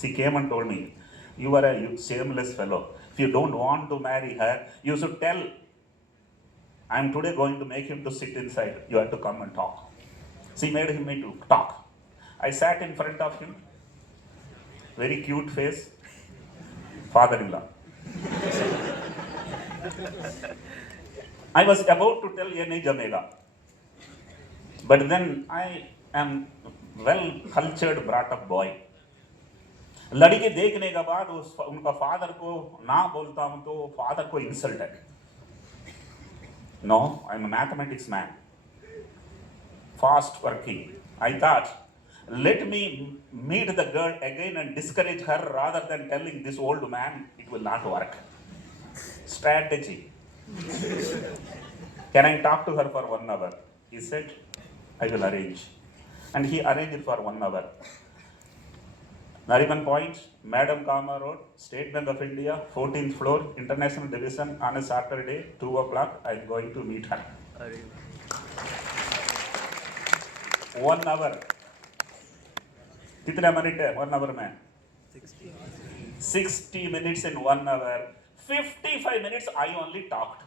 She came and told me, you are a shameless fellow. If you don't want to marry her, you should tell, I am today going to make him to sit inside. You have to come and talk. She made me to talk. I sat in front of him, very cute face, father-in-law. I was about to tell ye nahi jamega. But then I am well cultured brought up boy. लड़की देखने के बाद उनका father को ना बोलता हूं तो फादर को इंसल्ट है. No, I'm a mathematics man, fast working. I thought, let me meet the girl again and discourage her rather than telling this old man it will not work. Strategy. Can I talk to her for 1 hour? He said, I will arrange. And he arranged for 1 hour. Nariman Point, Madam Kama Road, State Bank of India, 14th floor, International Division, on a Saturday, 2 o'clock, I am going to meet her. 1 hour. कितने minute है 1 hour में? 60 minutes in 1 hour. 55 minutes I only talked.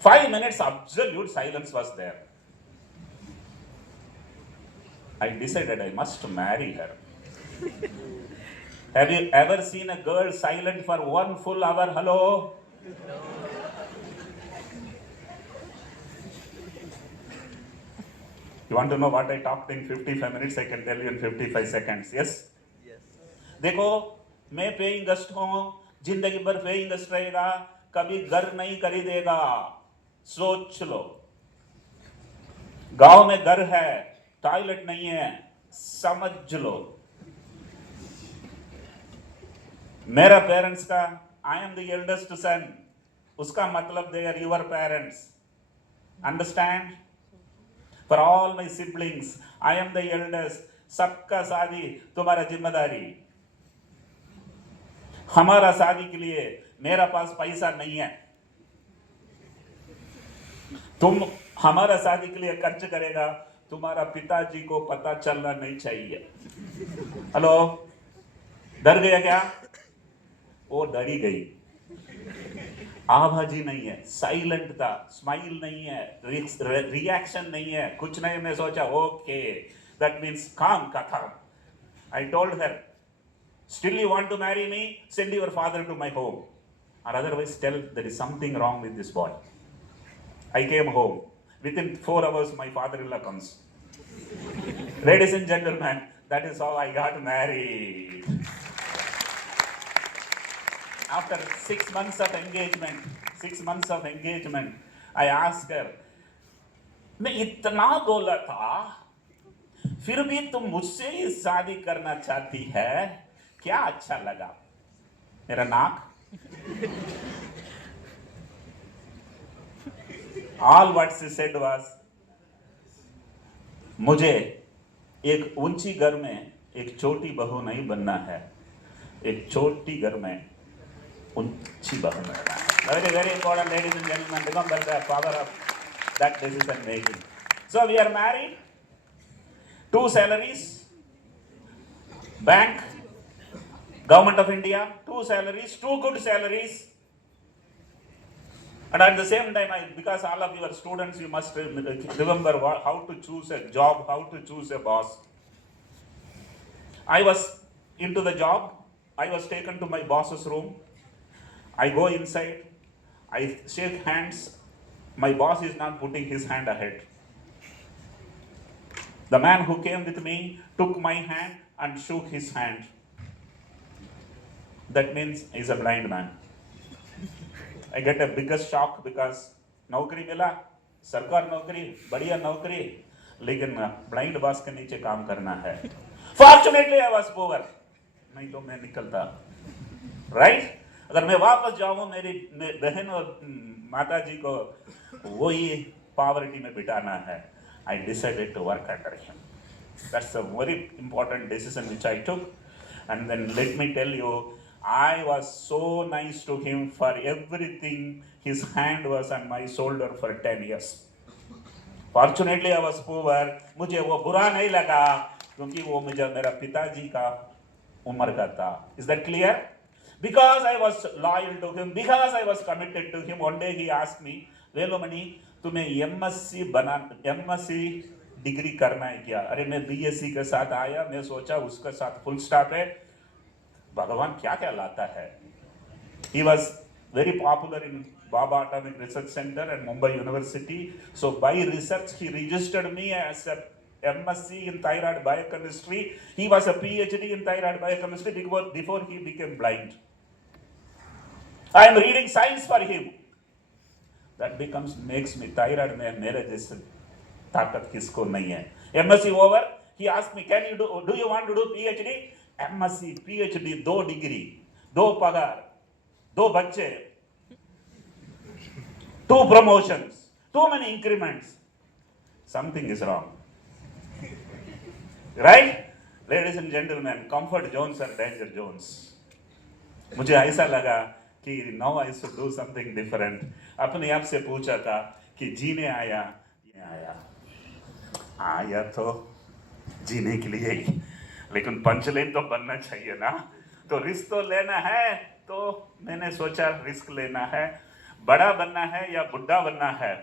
5 minutes absolute silence was there. I decided I must marry her. Have you ever seen a girl silent for 1 full hour? Hello? No. You want to know what I talked in 55 minutes? I can tell you in 55 seconds. Yes? Yes. देखो, मैं paying guest हूँ, जिंदगी भर paying guest रहेगा, कभी घर नहीं खरीदेगा. सोच लो. गांव में घर है, टॉयलेट नहीं है, समझ लो. मेरा पेरेंट्स का I am the eldest son, उसका मतलब they are your parents. Understand? For all my siblings I am the eldest. सबका शादी तुम्हारा जिम्मेदारी. हमारा शादी के लिए मेरा पास पैसा नहीं है, तुम हमारा शादी के लिए खर्च करेगा, तुम्हारा पिताजी को पता चलना नहीं चाहिए. हेलो? डर गया क्या? वो डरी गई. आवाज नहीं है, साइलेंट था, स्माइल नहीं है, रिएक्शन नहीं है, कुछ नहीं. मैं सोचा ओके, दैट मीन्स काम का काम. I told her, still you want to marry me, send your father to my home, और otherwise tell there is something wrong with this boy. I came home. Within 4 hours, my father-in-law comes. Ladies and gentlemen, that is how I got married. After 6 months of engagement, I asked her, मैं इतना बोला था, फिर भी तुम मुझसे ही शादी करना चाहती है, क्या अच्छा लगा? मेरा नाक? All what she said was, मुझे एक ऊंची घर में एक छोटी बहू नहीं बनना है, एक छोटी घर में ऊंची बहू बनना है. Very, very important, ladies and gentlemen. Remember the power of that decision making. So we are married, 2 salaries, bank, government of India, 2 salaries, 2 good salaries. And at the same time, because all of you are students, you must remember how to choose a job, how to choose a boss. I was into the job. I was taken to my boss's room. I go inside. I shake hands. My boss is not putting his hand ahead. The man who came with me took my hand and shook his hand. That means he's a blind man. I get a biggest shock because नौकरी मिला, सरकार नौकरी, बढ़िया नौकरी, लेकिन blind boss के नीचे काम करना है. Fortunately I was poor, नहीं तो मैं निकलता. Right? अगर मैं वापस जाऊँ मेरी बहन और माता जी को वही पॉवर्टी में बिठाना है, I decided to work under him. That's a very important decision which I took. And then let me tell you, I was so nice to him for everything. His hand was on my shoulder for 10 years. Fortunately, I was poor. मुझे वो बुरा नहीं लगा. क्योंकि वो मुझे मेरा पिताजी का उम्र का था. Is that clear? Because I was loyal to him, because I was committed to him. One day he asked me, Velumani, तुम्हें MSc डिग्री करना है क्या? अरे मैं BSc के साथ आया, मैं सोचा उसके साथ फुल स्टॉप है. भगवान क्या क्या लाता है. He was very popular in Baba Atomic Research Center and Mumbai University. So by research, he registered me as a MSc in thyroid biochemistry. He was a PhD in thyroid biochemistry before he became blind. I am reading science for him. That makes me thyroid में मेरे जैसे ताकत किसको नहीं है. MSc over. He asked me, do you want to do PhD? MSc, PhD, 2 degree, 2 पगार, 2 बच्चे, 2 promotions, too many increments. Something is wrong. Right? Ladies and gentlemen, comfort zones are danger zones. मुझे ऐसा लगा कि now I should do something different. अपने आप से पूछा था कि जीने आया तो जीने के लिए ही, लेकिन पंचलेन तो बनना चाहिए ना. तो रिस्क तो लेना है. तो मैंने सोचा रिस्क लेना है. बड़ा बनना है या बुढ़ा बनना है?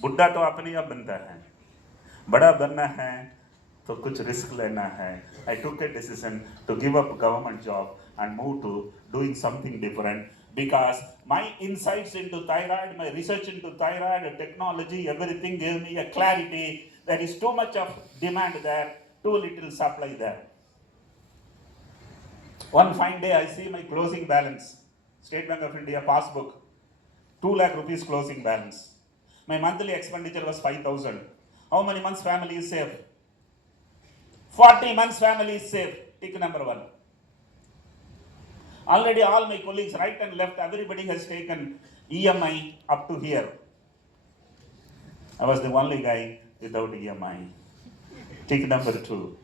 बुढ़ा तो अपने आप बनता है. बड़ा बनना है तो कुछ रिस्क लेना है. I took a decision to give up government job and move to doing something different, because my insights into thyroid, my research into thyroid, technology, everything gave me a clarity. There is too much of demand there, too little supply there. One fine day I see my closing balance, State Bank of India passbook, 2 lakh rupees closing balance. My monthly expenditure was 5,000. How many months family is safe? 40 months family is safe. Tick number 1. Already all my colleagues, right and left, everybody has taken EMI up to here. I was the only guy without EMI. Tick number 2.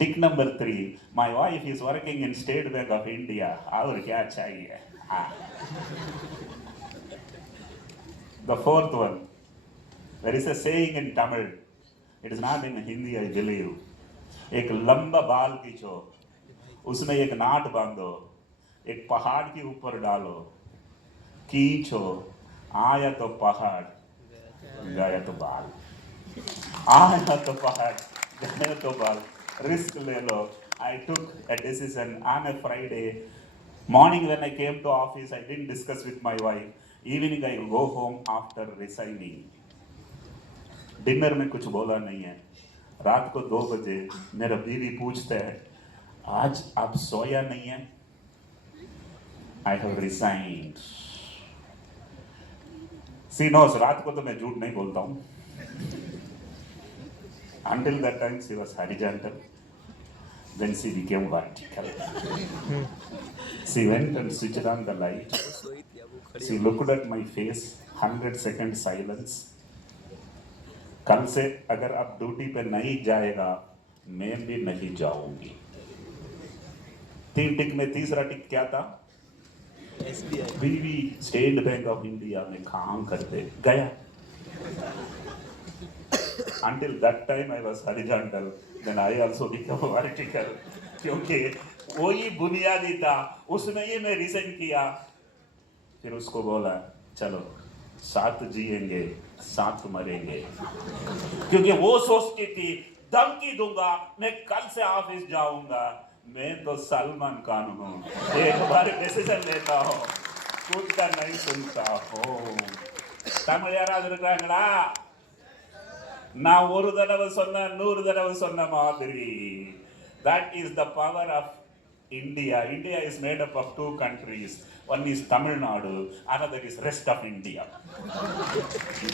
Tick number 3. My wife is working in State Bank of India. और क्या चाहिए? The 4th one. There is a saying in Tamil. It is not in Hindi, I believe. एक लंबा बाल खींचो, उसमें एक नाट बांधो, एक पहाड़ के ऊपर डालो, खींचो, आया तो पहाड़, गया तो बाल. आया तो पहाड़, गया तो बाल. रिस्क ले लो. I took a decision on a Friday morning. When I came to office, I didn't discuss with my wife. Evening I go home after resigning. Dinner में कुछ बोला नहीं है. रात को 2 बजे मेरा बीवी पूछते हैं, आज आप सोया नहीं है? I have resigned. She knows, रात को तो मैं झूठ नहीं बोलता हूँ. Until that time she was horizontal. Then she became vertical. She went and switched on the light. She looked at my face. 100 seconds silence. कल से अगर आप ड्यूटी पे नहीं जाएगा, मैं भी नहीं जाऊंगी. 3 टिक में तीसरा टिक क्या था? बीवी स्टेट बैंक ऑफ इंडिया में काम करते गया. Until that time I was horizontal. Then I also became vertical. क्योंकि वही बुनियादी था, उसमें ही मैं रिजाइन किया. फिर उसको बोला, चलो साथ जिएंगे, साथ मरेंगे. क्योंकि वो सोचती थी, धमकी दूंगा, मैं कल से ऑफिस जाऊंगा. मैं तो सलमान खान हूँ, एक बार डिसीजन लेता हूँ, खुद का नहीं सुनता हूँ. தமிழ் யாராவது இருக்காங்களா? நான் ஒரு தடவை சொன்ன 100 தடவை சொன்ன மாதிரி. That is the power of India. India is made up of 2 countries. One is Tamil Nadu, another is rest of India.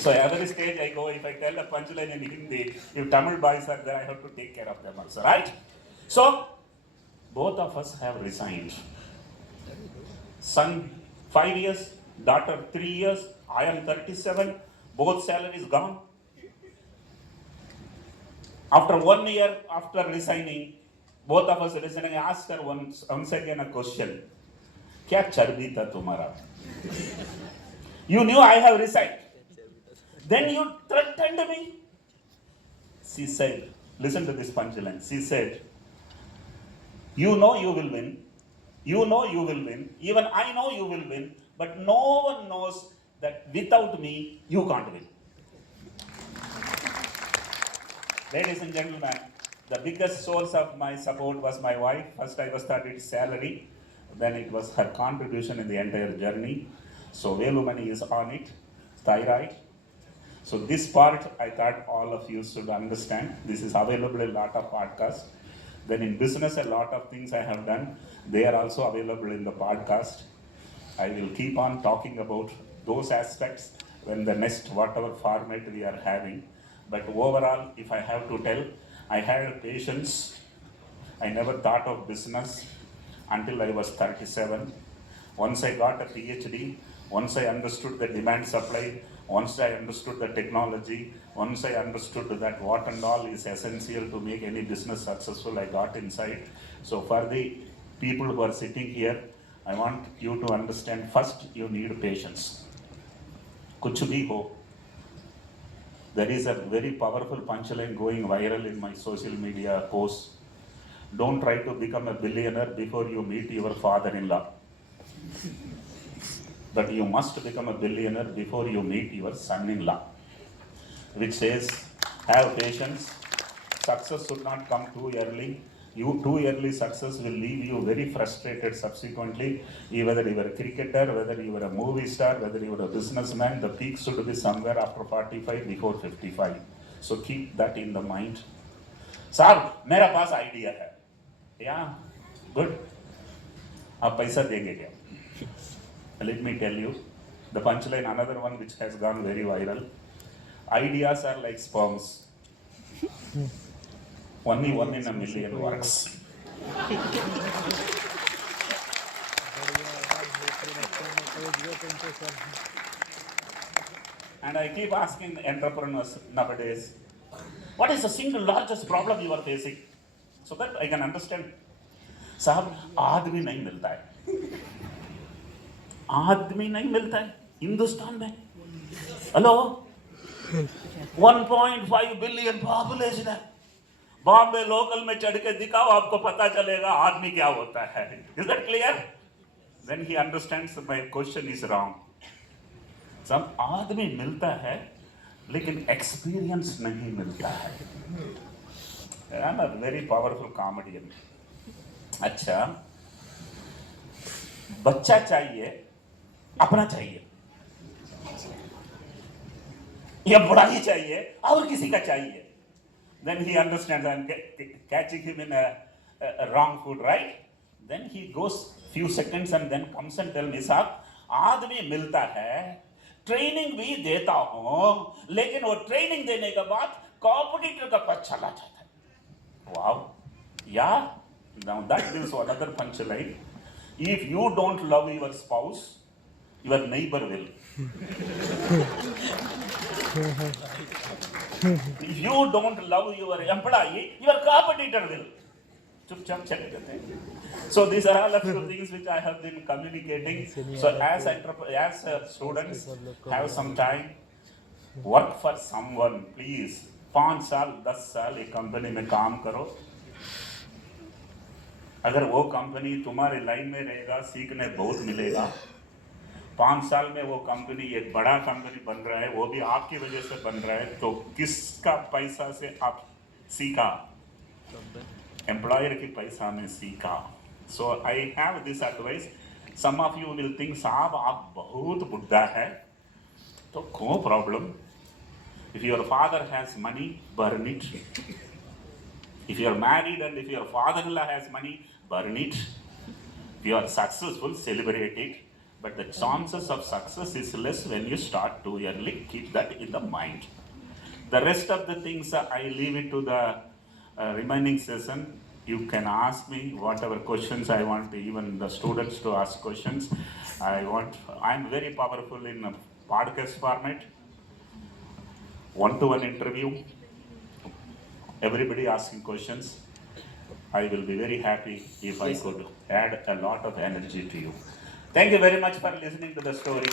So every stage I go, if I tell a punchline in Hindi, if Tamil boys are there, I have to take care of them also, right? So both of us have resigned. Son 5 years, daughter 3 years. I am 37. Both salaries gone. After 1 year after resigning, both of us resigning, I asked her once again a question. क्या चर्बी था तुम्हारा? You knew I have resigned. Then you threatened me. She said, Listen to this punchline. She said, you know you will win. You know you will win. Even I know you will win. But no one knows that without me, you can't win. Ladies and gentlemen, the biggest source of my support was my wife. First I was started salary, then it was her contribution in the entire journey. So Velumani is on it, thyroid. So this part I thought all of you should understand. This is available in a lot of podcasts. Then in business, a lot of things I have done, they are also available in the podcast. I will keep on talking about those aspects when the next whatever format we are having. But overall, if I have to tell, I had patience. I never thought of business until I was 37. Once I got a PhD, once I understood the demand supply, once I understood the technology, once I understood that what and all is essential to make any business successful, I got inside. So for the people who are sitting here, I want you to understand, first you need patience. Kuch bhi ho. There is a very powerful punchline going viral in my social media posts. Don't try to become a billionaire before you meet your father-in-law. But you must become a billionaire before you meet your son-in-law. Which says, have patience. Success should not come too early. Too early success will leave you very frustrated subsequently. Whether you are a cricketer, whether you are a movie star, whether you are a businessman, the peak should be somewhere after 45, before 55. So keep that in the mind. Sir, मेरा पास idea है. Yeah, good. आप पैसा देंगे क्या? Let me tell you, the punchline, another one which has gone very viral. Ideas are like sperms. Only one in a million works. And I keep asking entrepreneurs nowadays, what is the single largest problem you are facing? So that I can understand. साहब आदमी नहीं मिलता है. आदमी नहीं मिलता है हिंदुस्तान में. हेलो, 1.5 बिलियन पॉपुलेशन है. बॉम्बे लोकल में चढ़ के दिखाओ, आपको पता चलेगा आदमी क्या होता है. Is that clear? Then he understands my question is wrong. सब आदमी मिलता है लेकिन एक्सपीरियंस नहीं मिलता है. I am a very powerful comedian. अच्छा, बच्चा चाहिए, अपना चाहिए, या बुढ़ाई चाहिए और किसी का चाहिए. Then he understands I'm catching him in a wrong foot, right? Then he goes few seconds and then comes and tells me, साहब आदमी मिलता है, ट्रेनिंग भी देता हूँ, लेकिन वो ट्रेनिंग देने के बाद कॉम्पिटिटर का पास चला जाता है. Wow, yeah. Now that gives another punchline. If you don't love your spouse, your neighbor will. If you don't love your employee, your competitor will. So these are all of the things which I have been communicating. So as students, have some time, work for someone, please. 5 साल 10 साल एक company में काम करो. अगर वो company तुम्हारे line में रहेगा, सीखने बहुत मिलेगा. 5 साल में वो कंपनी एक बड़ा कंपनी बन रहा है, वो भी आपकी वजह से बन रहा है, तो किसका पैसा से आप सीखा? एम्प्लॉयर की पैसा में सीखा. So I have this advice. Some of you will think sahib आप बहुत बुढ़ा है, तो no problem. If your father has money, burn it. If you are married and if your father-in-law has money, burn it. If you are successful, celebrate it. But the chances of success is less when you start too early. Keep that in the mind. The rest of the things, I leave it to the remaining session. You can ask me whatever questions I want, even the students to ask questions. I'm very powerful in a podcast format. One-to-one interview, everybody asking questions. I will be very happy if I could add a lot of energy to you. Thank you very much for listening to the story.